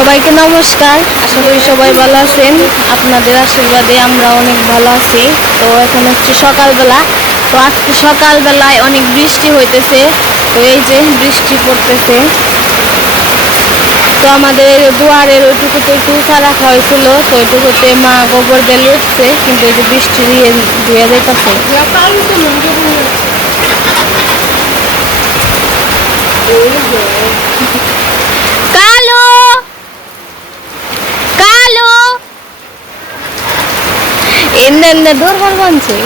সবাইকে নমস্কার। আশা করি সবাই ভালো আছেন। আপনাদের আশীর্বাদে আমরা অনেক ভালো আছি। তো এখন হচ্ছে সকালবেলা। তো আজকে সকালবেলায় অনেক বৃষ্টি হইতেছে। তো এই যে বৃষ্টি পড়তেছে। তো আমাদের দুয়ারের ওইটুকুতে একটু উঁচা রাখা হয়েছিল। তো ওইটুকুতে মা গোবর দিয়ে উঠছে। কিন্তু এই যে বৃষ্টি দিয়ে ধুয়ে যেতেছে எந்தெந்த தூரமாக வந்துச்சு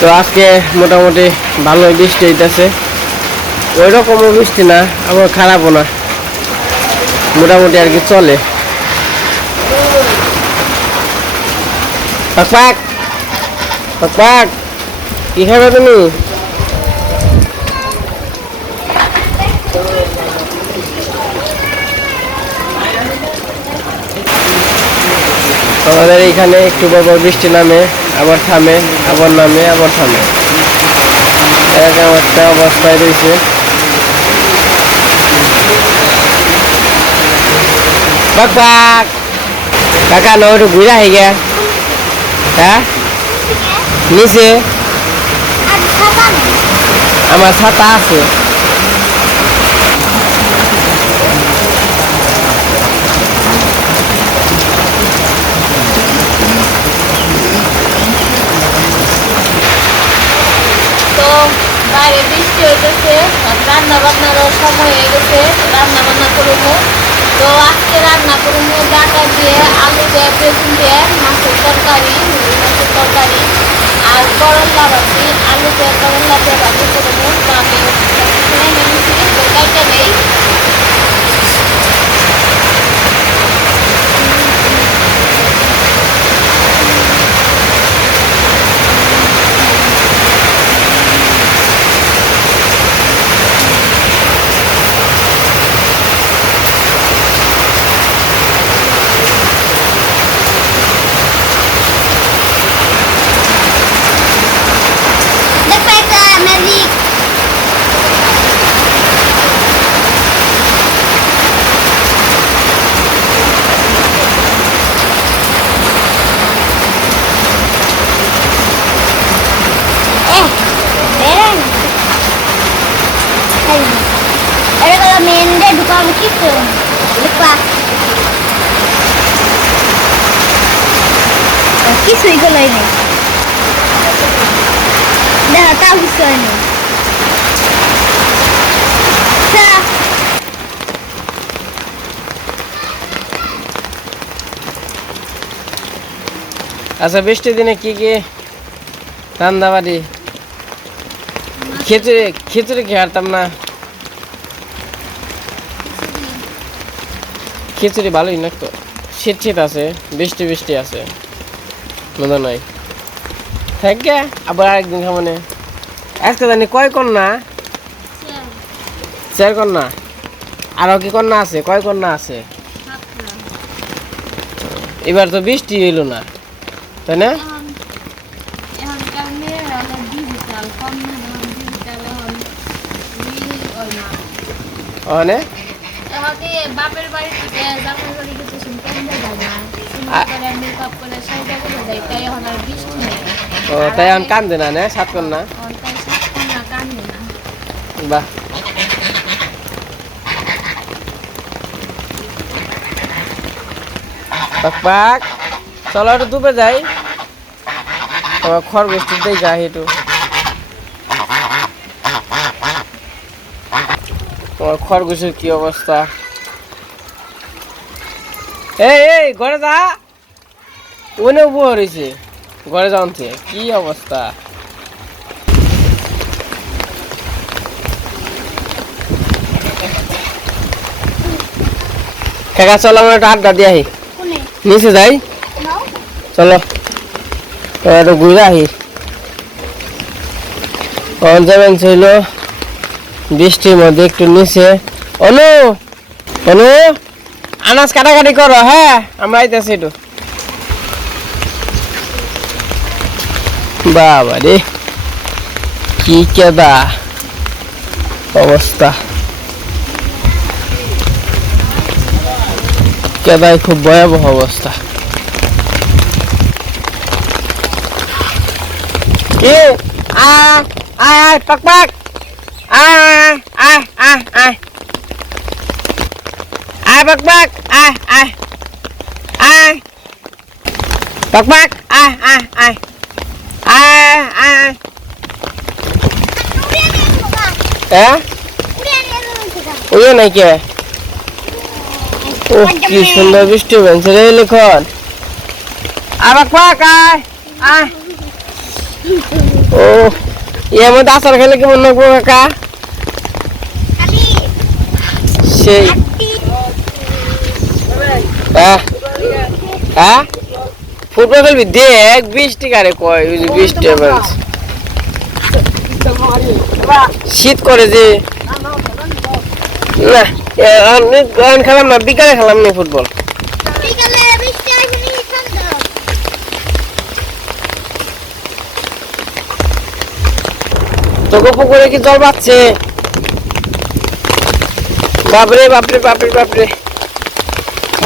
তো আজকে মোটামুটি ভালোই বৃষ্টি হইতেছে। ওই রকমও বৃষ্টি না, আবার খারাপও না। মোটামুটি আর কি চলে। কি খাবে তুমি? আমাদের এইখানে একটু বড় বৃষ্টি নামে। আবার থামে আবার নামে আবার থামে। এরকম একটা অবস্থায় রয়েছে। বাক বাক। কাকা নো একটু ঘুরা হয়ে গিয়া। হ্যাঁ? নিচে। আমার ছাতা আছে। তো বাইরে বৃষ্টি হইতেছে রান্না বান্নারও সময় হয়ে গেছে রান্না বান্না করব। তো আজকে রান্না করব ডাটা দিয়ে, আলু দিয়ে, বেগুন দিয়ে, মাছের তরকারি মাছের তরকারি, আর করল্লা ভাজি আলু দিয়ে করল্লা দিয়ে ভাজি করব। তো আমি শুনে নেই। আচ্ছা বৃষ্টির দিনে কি কি রান্না বাড়ি খিচুড়ি খিচুড়ি খেয়ে হারতাম না? খিচুড়ি ভালোই না তো শীত শীত আছে বৃষ্টি বৃষ্টি আছে। মনে নাই। থাকে আবার আরেকদিন খামনে আজকে জানি কয় কন্যা? চার কন্যা। আরও কি কন্যা আছে? কয় কন্যা আছে? এবার তো বৃষ্টি এলো না তাই না? এখনকার যায় তাই এখন আর বৃষ্টি নেই। ও তাই আমি কান্দে না না? সাত কন্যা? তাই না কান্দে না। বাহ। পাক পাক। চলো একটু ডুবে যাই। তোমার খরগোষ্ঠীর দিয়ে যাই একটু। তোমার খরগোশের কি অবস্থা? এই এই ঘরে যা। ওনে উবো হয়েছে ঘরে থেকে কি অবস্থা? কাকা চলো আমরা একটা আড্ডা দিয়ে আহি। নিচে যাই। চলো। একটু ঘুরে আহি। যাবেন ছিল। বৃষ্টির মধ্যে একটু নিচে। অনু! অনু! আনাজ কাটাকাটি করো হ্যাঁ? আমরা আইতেছি একটু। বাবা রে কি কেদা অবস্থা কেদায় খুব ভয়াবহ অবস্থা কি আয় আয় আয় পাক পাক আয় আয় আয় আয় আয় পাক পাক আয় আয় আয় পাক পাক আয় আয় আয় আয় আয় উড়ে নিয়ে বাবা হ্যাঁ উড়ে নিয়ে যাও ওই নাই কে ও কি সুন্দর বৃষ্টি হয়েছে রে লিখন আর পাক পাক আয় আয় ও এর মধ্যে আচার খেলে কেমন লাগবো কাকা খালি সেই আটটি হ্যাঁ হ্যাঁ ফুটবল খেলবি দেখ বিশ টাকারে কয় ওই যে বিশ টাকা শীত করে যে। না এখন খেলাম না বিকালে খেলাম না ফুটবল। তোকে পুকুরে কি জল পাচ্ছে বাপরে বাপরে বাপরে বাপরে।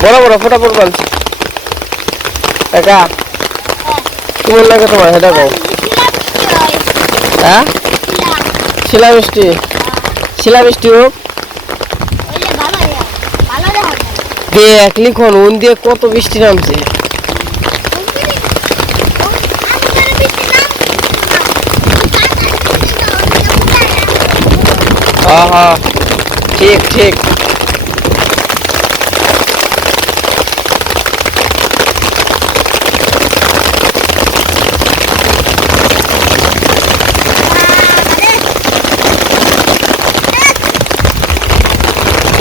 বড় বড় ফোটা ফুট বানছে কাকা কেমন লাগে তোমার সেটা কও। হ্যাঁ? শিলা বৃষ্টি শিলা বৃষ্টি হোক দেখ লিখন উন দিয়ে কত বৃষ্টি নামছে। ঠিক ঠিক।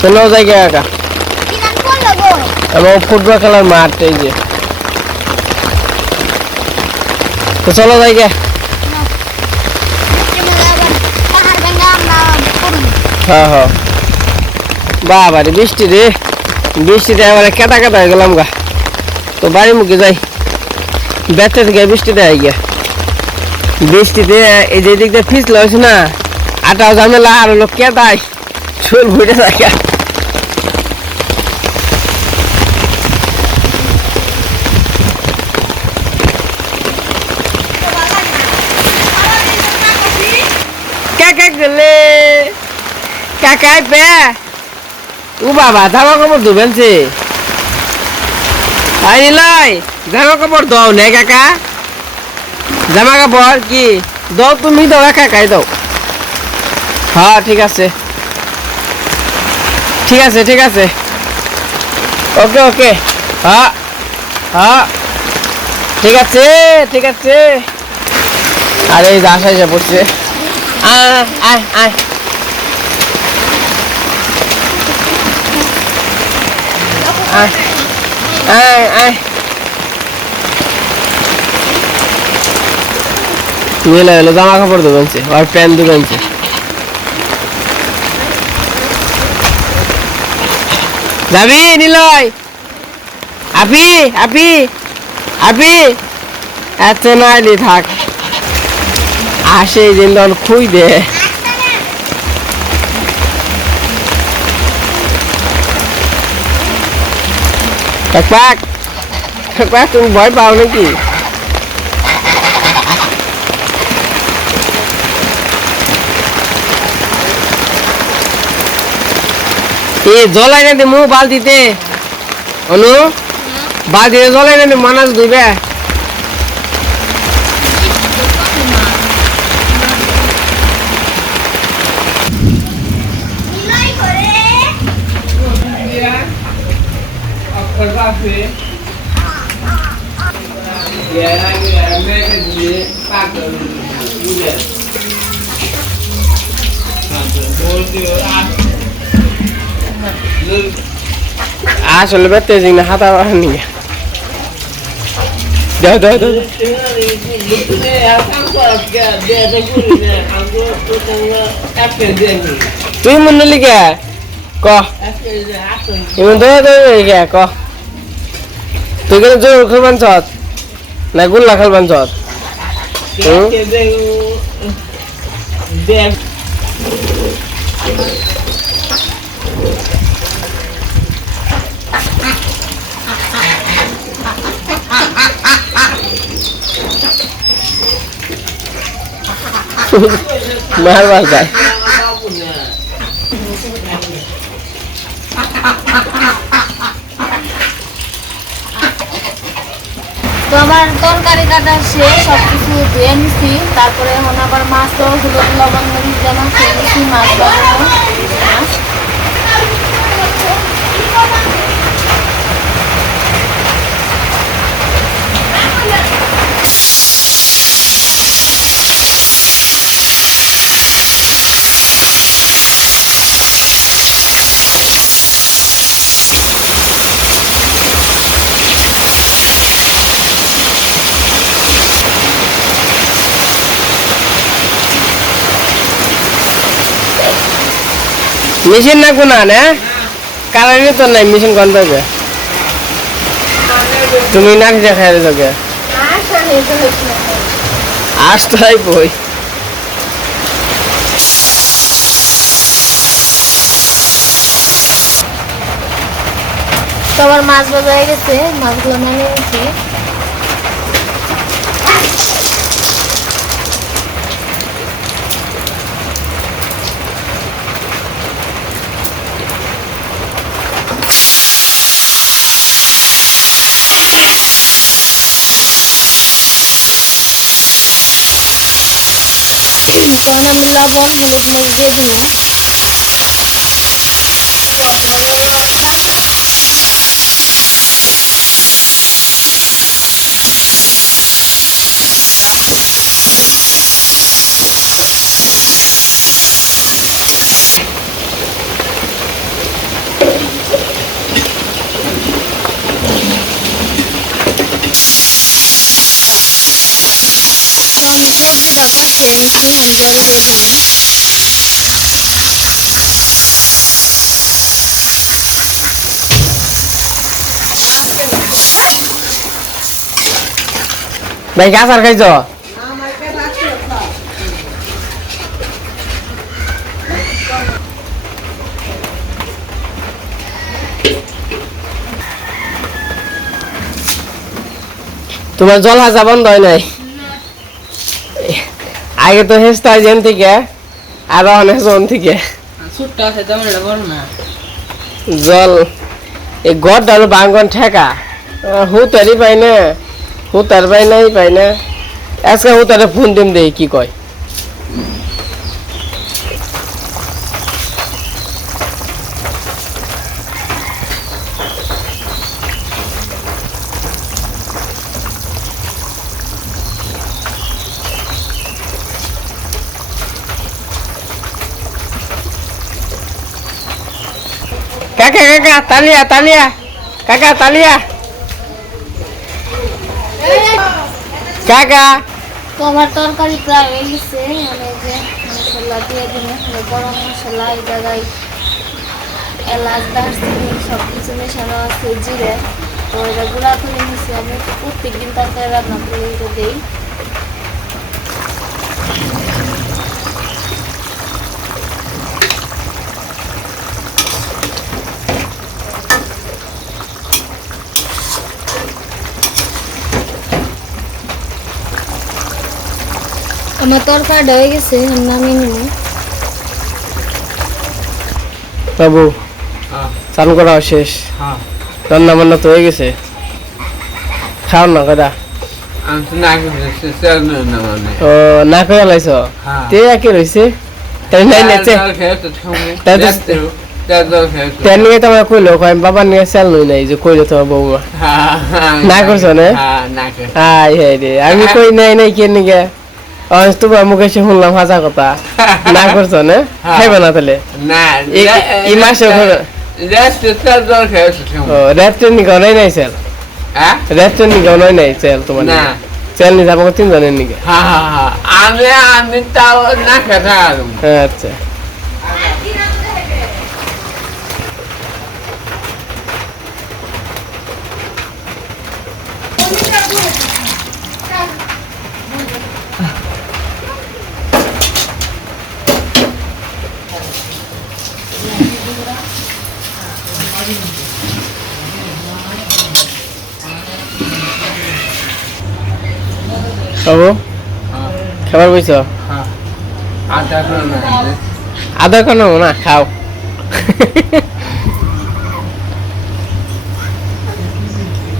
কোনো? জায়গা একা। এবং ফুটবল খেলার মাঠ এই যে। তো চলো জায়গা হ্যাঁ হ্যাঁ। বাবা রে বৃষ্টি রে। বৃষ্টিতে এবারে কেটা কেটা হয়ে গেলাম গা। তো বাড়ি মুখে যাই। ব্যাটটা থেকে বৃষ্টিতে আই গিয়া। বৃষ্টিতে এই যে দিক দিয়ে ফিসল হয়েছে না আটাও ঝামেলা আর হলো কেটাই চুল ভুটে থাকে। জামা কাপড় জামা নে জামা কাপড় কি? দাও তুমি দাও, কাকাই দাও। হ্যাঁ ঠিক আছে। ঠিক আছে ঠিক আছে। ওকে ওকে। হ্যাঁ হ্যাঁ। ঠিক আছে ঠিক আছে। আরে, এই আসা এসে পড়ছে আয় আয় আয় আয়। আয় আয় মেলা এলো জামা কাপড় দোকানছে আর প্যান্ট দোকানছে যাবি নিলয়। আপি আপি আপি। এত নাইলি থাক। আসে দিন তখন খুই দে। পাক তুমি ভয় পাও নাকি? এ জলাই না দিমু বালতিতে অনু বালতিতে জলাই না দিমু মানাস ধুইবে নিলয় করে। আসলে বেতে জিং না হাতা বাহানি দাও দাও দাও তুই মনে লিখে ক লিখে ক তুই কেন জোর খেলবান চত না গুল্লা খেলবান চত মারবার যায় তো আমার তরকারি কাটা শেষ সব কিছু ধুয়ে নিছি। তারপরে এখন আবার মাছ তো হলুদ, লবণ, মরিচ, যেমন মাছ নিছি মাছ বানাবো মাছ মেশিন না কোনা না কালারে তো নাই, মেশিন কোন পাবে তুমি নাক দেখাই তোকে আসতেই বই তো আবার মাছ হয়ে গেছে, মাছগুলো মেনে নিচ্ছি তখন আমি লবণ হলুদ মরিচ দিয়ে দিব তো নিচ্ছি এখন জল দিয়ে দিব ভাই গাছ আর খাইছ তোমার জল হাজা বন্ধ হয় নাই আগে তো হেসতে হয় যেন থেকে আর অনেক জন থেকে। জল এই গড় হলো বাঙ্গন ঠেকা। হুতারি পাই না হুতার পাই নাই পাই না। আজকে হুতারে ফোন দিম দেই কি কয়? কাকা তালিয়া তালিয়া কাকা তালিয়া কাকা তো আমার তরকারি প্রায় মানে যে মশলা দিয়ে দিন গরম মশলা এই জায়গায় এলাচ দারচিনি সব কিছু মেশানো আছে জিরে তো এটা গুঁড়া করে নিচ্ছি আমি প্রত্যেক দিন তরকারি রান্না করে দিই আমার তরকারিটা হয়ে গেছে আমি নামিয়ে নিব। বাবু হ্যাঁ। চান করা শেষ। হ্যাঁ। রান্না বান্না তো হয়ে গেছে। খাও না কদা সেল মানে। ও না করে লাইছ হ্যাঁ। তে একে রইছে। তাই নাই নেছে খেতে থামে তাই তো- তাই তো খেতে তেন নিয়ে তোমার কইলো কয় বাবা নিয়ে চাল নই নাই যে কইলো তোমার বৌমা না করছ না? হ্যাঁ না হাই হাই রে আমি কই নাই নাই কে নিগে? আজ তোমার মুখে এসে শুনলাম হাজা কথা না করছ না হ্যাঁ। খাইবে না তাহলে না এই- মাসে রেস্টুরেন্ট নাই হ্যাঁ রেস্টুরেন্ট নিকে নাই চাল তোমার না চাল নিয়ে যাব তিনজনের নিকে হ্যাঁ হ্যাঁ হ্যাঁ আমি আমি তাও না খেতে আচ্ছা বাবু খাবার বইছ হ্যাঁ। আটা না আদা কেন? না খাও।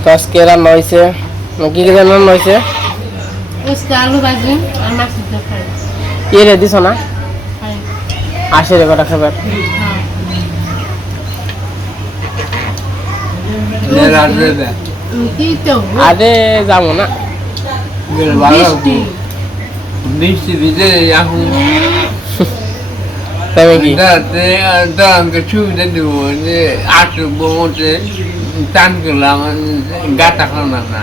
তো আজকে রান্না হয়েছে কি কি রান্না হয়েছে ইয়ে রে দিছ না? হ্যাঁ। আসে রে কটা খাবার তো। আরে যাব না। বৃষ্টি বৃষ্টি দিতে এখন তবে কি দাঁড়াতে দাঁড়ানকে ছুবিটা দেব যে আসব মধ্যে টান করলাম গাটা খানা না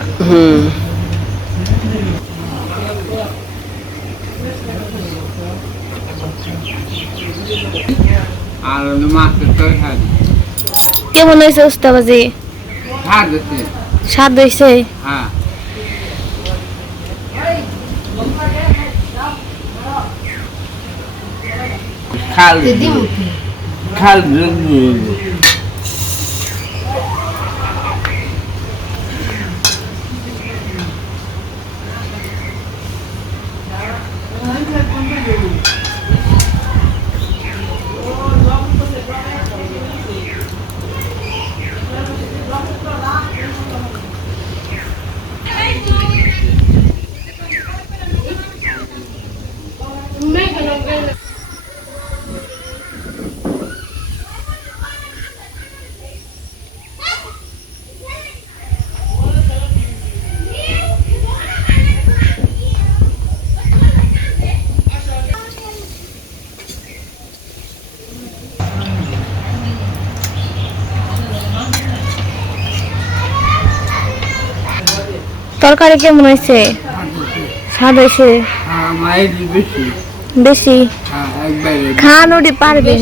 আর মাছের তরকারি কেমন হয়েছে উস্তাবাজি স্বাদ স্বাদ হয়েছে হ্যাঁ খাল খাল তরকারি কেমন হয়েছে? স্বাদ হয়েছে? বেশি। বেশি? হ্যাঁ একবারে খাওয়ানোটি পারবেন।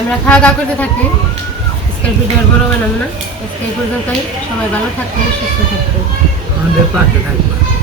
আমরা খাওয়া দাওয়া করতে থাকি। আজকের ভিডিও আর বড় বানাবো না। আজকে এই পর্যন্তই। সবাই ভালো থাকবেন সুস্থ থাকবেন। আমাদের পাশে থাকবে